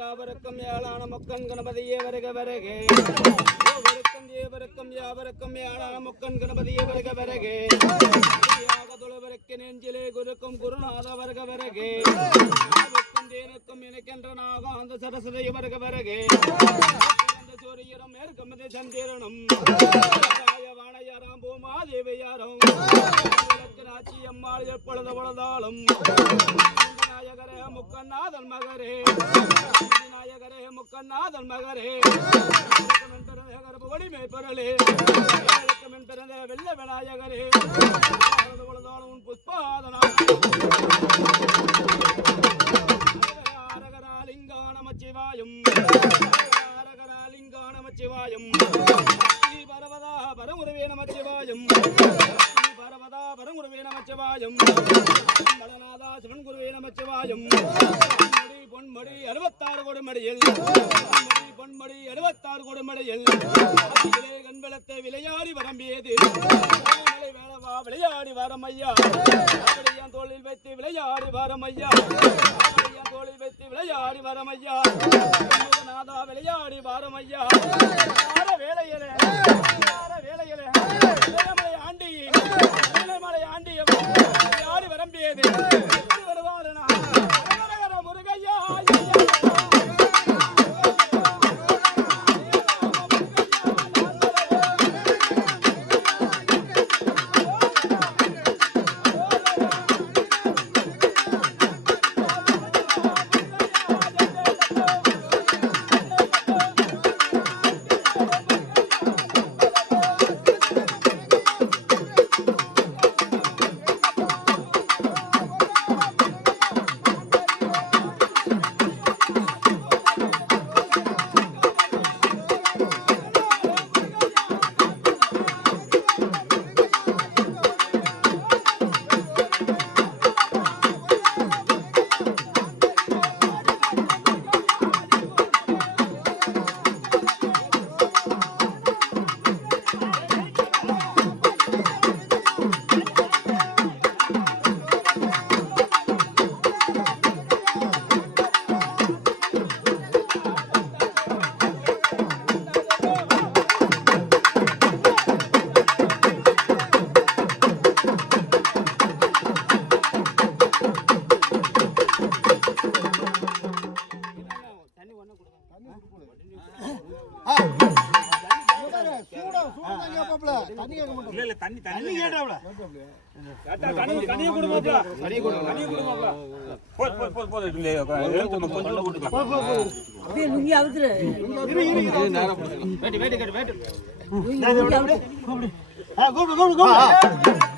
யாவருக்கும் ஏழான முக்கன் கணபதியே வருக வருகே தேவருக்கும் யாவருக்கும் ஏழான முக்கன் கணபதியே வருக வருகே தொழுவருக்கு நெஞ்சிலே குருக்கும் குருநாத வருக வருகே தேனுக்கும் எனக்கென்ற நாகம் அந்த சரஸ்வதி வருக வருகே சூரியனும் மேற்கமது சந்திரனும் வாணையாராம் பூமாதேவியாரும் நாச்சி அம்மாள் எப்பொழுது பொழுதாலும் நாயகரே முக்கநாதன் மகரே நாயகரே முக்கநாதன் மகரே வடிமை பெறலே பிறந்த வெள்ள விநாயகரே பொழுதாலும் உன் புஷ்பாதனா அரகராலிங்கான மச்சிவாயும் அரகராலிங்கான மச்சிவாயும் பரவதா பரமுருவே நமச்சிவாயும் பரவதா பரமுருவே நமச்சிவாயும் மடநாதா சிவன் குருவே நமச்சிவாயும் பொன்மடி 66 கொடுமடியில் பொன்மடி 66 கொடுமடியில் கண்பலத்தை விளையாடி வரம்பியது வேளவா விளையாடி வரமையா என் தோளில் வைத்து விளையாடி வரமையா என் தோளில் வைத்து விளையாடி வரமையா நாதா விளையாடி வரமையா வேலையிலே வேலையிலே மலை ஆண்டி மலை ஆண்டி விளையாடி வரம்பியது வருவாருனா முருகையா கூப்பிடு